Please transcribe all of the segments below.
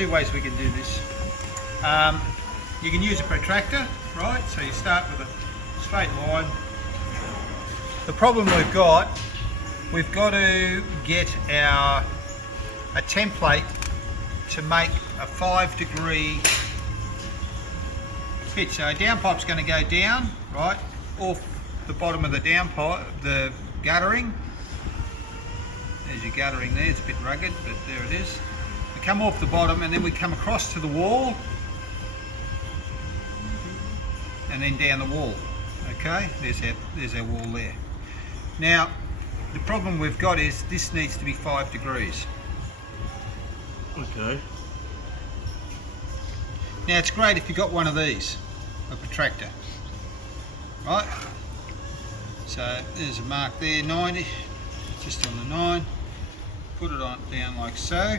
two ways we can do this. You can use a protractor, right? So you start with a straight line. The problem we've got to get a template to make a 5-degree pitch. So a downpipe's going to go down, right, off the bottom of the downpipe, the guttering. There's your guttering there, it's a bit rugged, but there it is. We come off the bottom and then we come across to the wall and then down the wall. Okay, there's our wall there. Now, the problem we've got is this needs to be 5 degrees. Okay. Now it's great if you've got one of these, a protractor, right? So there's a mark there, 90, just on the 9. Put it on down like so.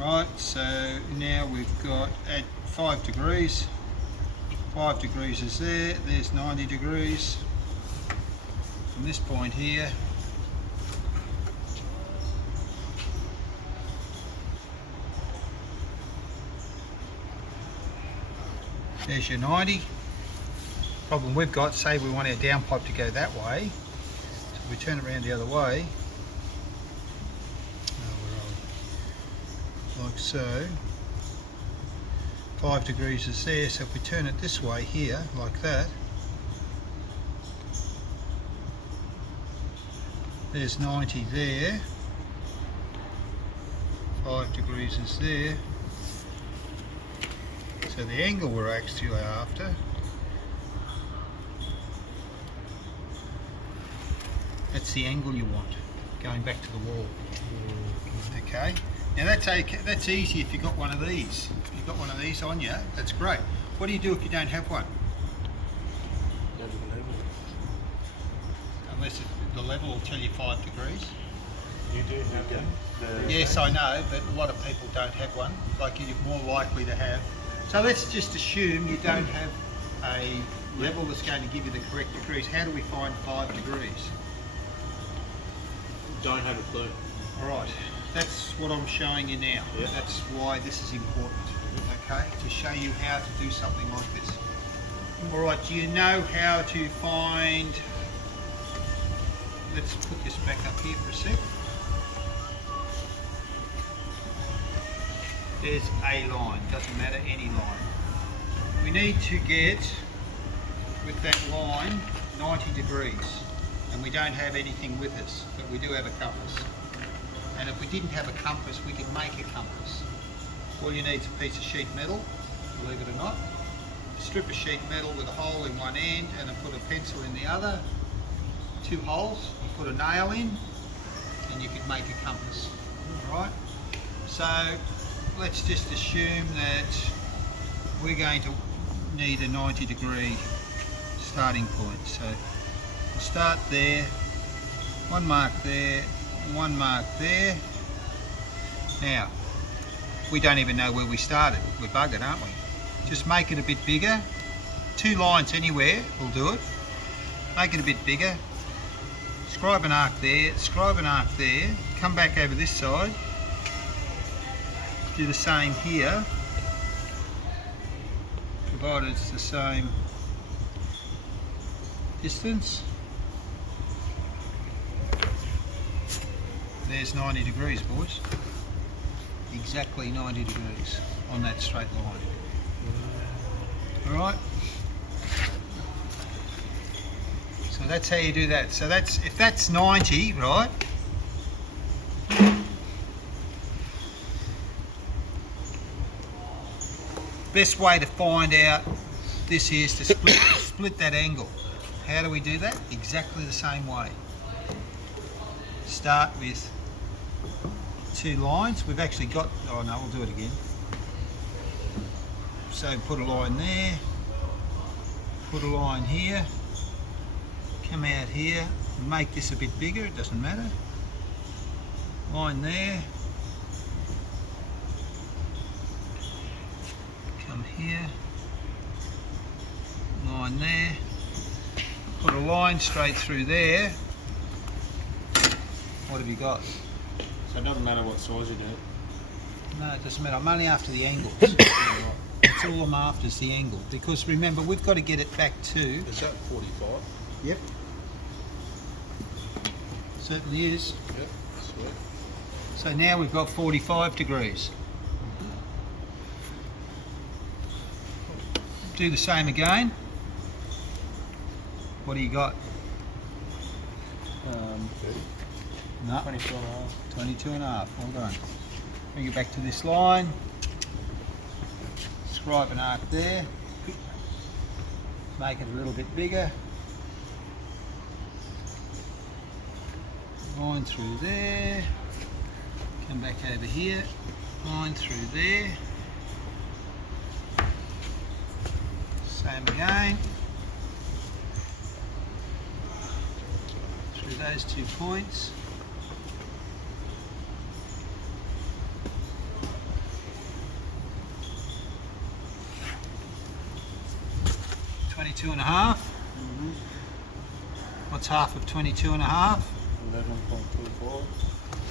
Right, so now we've got at 5 degrees. 5 degrees is there, there's 90 degrees. From this point here, there's your 90. Problem we've got, say we want our downpipe to go that way, so if we turn it around the other way, like so, 5 degrees is there, so if we turn it this way here, like that, there's 90 there, 5 degrees is there, so the angle we're actually after, that's the angle you want, going back to the wall. Okay, now that's easy if you've got one of these. If you've got one of these on you, that's great. What do you do if you don't have one? Unless the level will tell you 5 degrees. You do have one? Yes, I know, but a lot of people don't have one, like you're more likely to have. So let's just assume you don't have a level that's going to give you the correct degrees. How do we find 5 degrees? Don't have a clue. Alright, that's what I'm showing you now. Yeah. That's why this is important, okay? To show you how to do something like this. Alright, do you know how to find... Let's put this back up here for a sec. There's a line, doesn't matter, any line. We need to get, with that line, 90 degrees. And we don't have anything with us, but we do have a compass. And if we didn't have a compass, we could make a compass. All you need is a piece of sheet metal, believe it or not. A strip of sheet metal with a hole in one end and I put a pencil in the other. 2 holes, you put a nail in, and you could make a compass. Alright? So let's just assume that we're going to need a 90-degree starting point. So we'll start there, one mark there, one mark there. Now, we don't even know where we started. We're buggered, aren't we? Just make it a bit bigger. 2 lines anywhere will do it. Make it a bit bigger. Scribe an arc there, scribe an arc there. Come back over this side. Do the same here, provided it's the same distance. There's 90 degrees, boys. Exactly 90 degrees on that straight line. Alright? So that's how you do that. So that's, if that's 90, right? Best way to find out this is to split that angle. How do we do that? Exactly the same way. Start with 2 lines. We've actually got, oh no, we'll do it again. So put a line there, put a line here, come out here, make this a bit bigger, it doesn't matter. Line there, come here, line there, put a line straight through there. What have you got? So it doesn't matter what size you do. No, it doesn't matter. I'm only after the angles. That's all I'm after is the angle. Because remember, we've got to get it back to... Is that 45? Yep. Certainly is. Yep, sweet. So now we've got 45 degrees. Do the same again. What do you got? 30. No. 22 and a half. 22 and a half. Well done. Bring it back to this line. Scribe an arc there. Make it a little bit bigger. Line through there. Come back over here. Line through there. Same again. Through those 2 points. $22.5. What's half of 22.5? 11.24.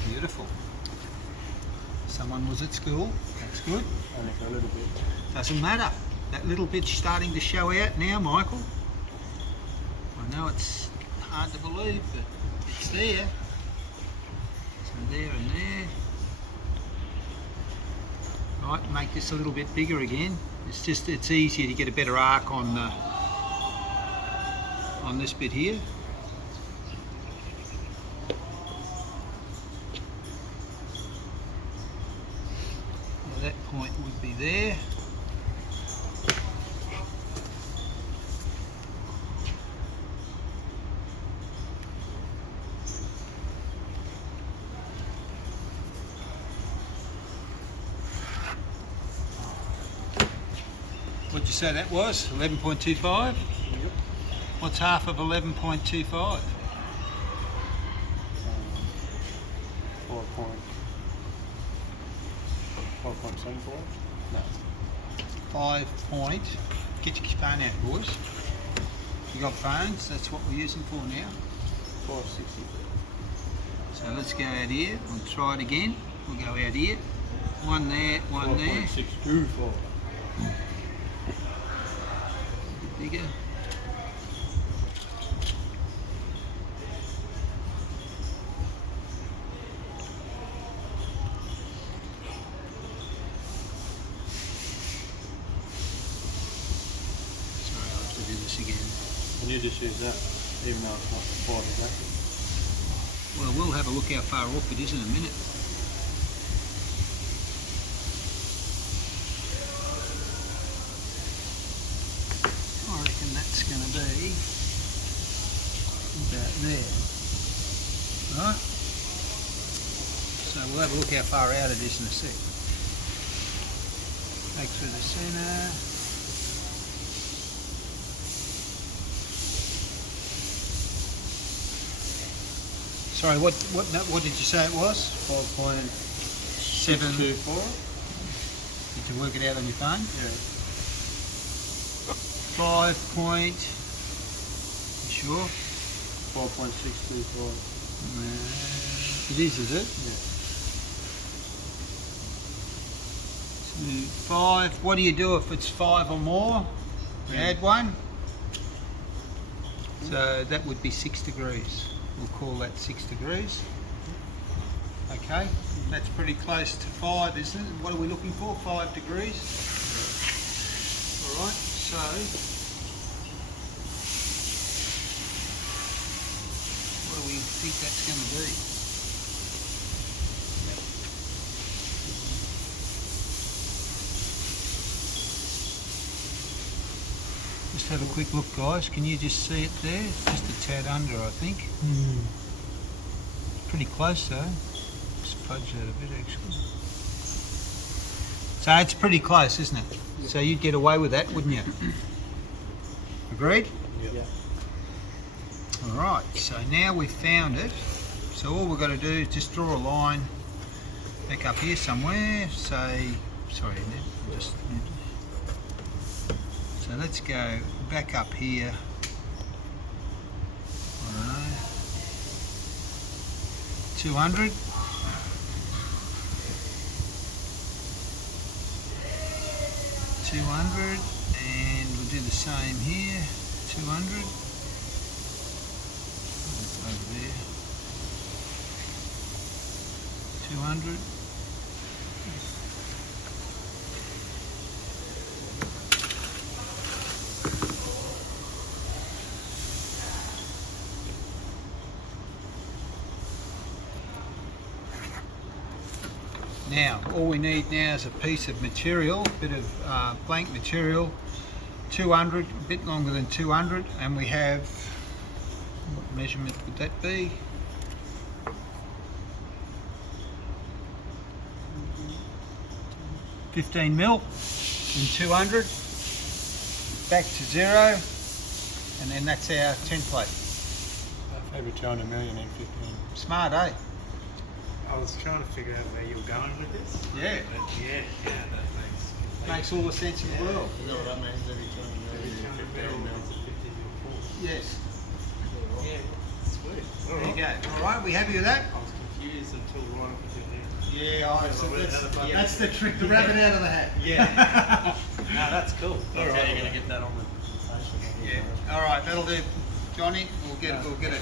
Beautiful. Someone was at school. That's good. Only for a little bit. Doesn't matter. That little bit's starting to show out now, Michael. I know it's hard to believe, but it's there. So there and there. Right, make this a little bit bigger again. It's easier to get a better arc on this bit here. Well, that point would be there. What'd you say that was? 11.25? Yep. What's half of 11.25? 4 4.74? No. 5 point. Get your phone out, boys. You got phones? That's what we're using for now. 460. So let's go out here. We'll try it again. We'll go out here. One there, one there. 4.624. Bigger. Sorry, I'll have to do this again. And you just use that, even though it's not quite exactly. Well, we'll have a look how far off it is in a minute. I reckon that's going to be about there. Right? So we'll have a look how far out it is in a sec. Back through the centre. Sorry, what did you say it was? 5.724. Did you work it out on your phone? Yeah. 5 point. You sure? 4.624. It is it? Yeah. 5. What do you do if it's 5 or more? You add 1. So that would be 6 degrees. We'll call that 6 degrees. Okay, that's pretty close to 5, isn't it? What are we looking for? 5 degrees. All right, so what do we think that's going to be? Just have a quick look, guys. Can you just see it there? Just a tad under, I think. Pretty close though. Just fudge that a bit actually. So it's pretty close, isn't it? Yeah. So you'd get away with that, wouldn't you? Agreed? Yeah. All right, so now we've found it. So all we've got to do is just draw a line back up here somewhere. Say, sorry, Ned, just. So let's go back up here. I don't know. 200. 200, and we'll do the same here, 200. Over there, 200. Now, all we need now is a piece of material, a bit of blank material, 200, a bit longer than 200, and we have, what measurement would that be? $15 mil in 200, back to 0, and then that's our template. Maybe 200 million in 15. Smart, eh? I was trying to figure out where you were going with this. Yeah. But yeah, that Makes all the sense in the world. You know what that means? Every 200 million, 15 mil. Yes. Yeah, sweet. There you go. All right, we happy with that? I was confused until right up until there. Yeah, that's the trick, the rabbit out of the hat. Yeah. No, that's cool. All right, you're going to get that on the presentation. Yeah. All right, that'll do, Johnny. We'll get a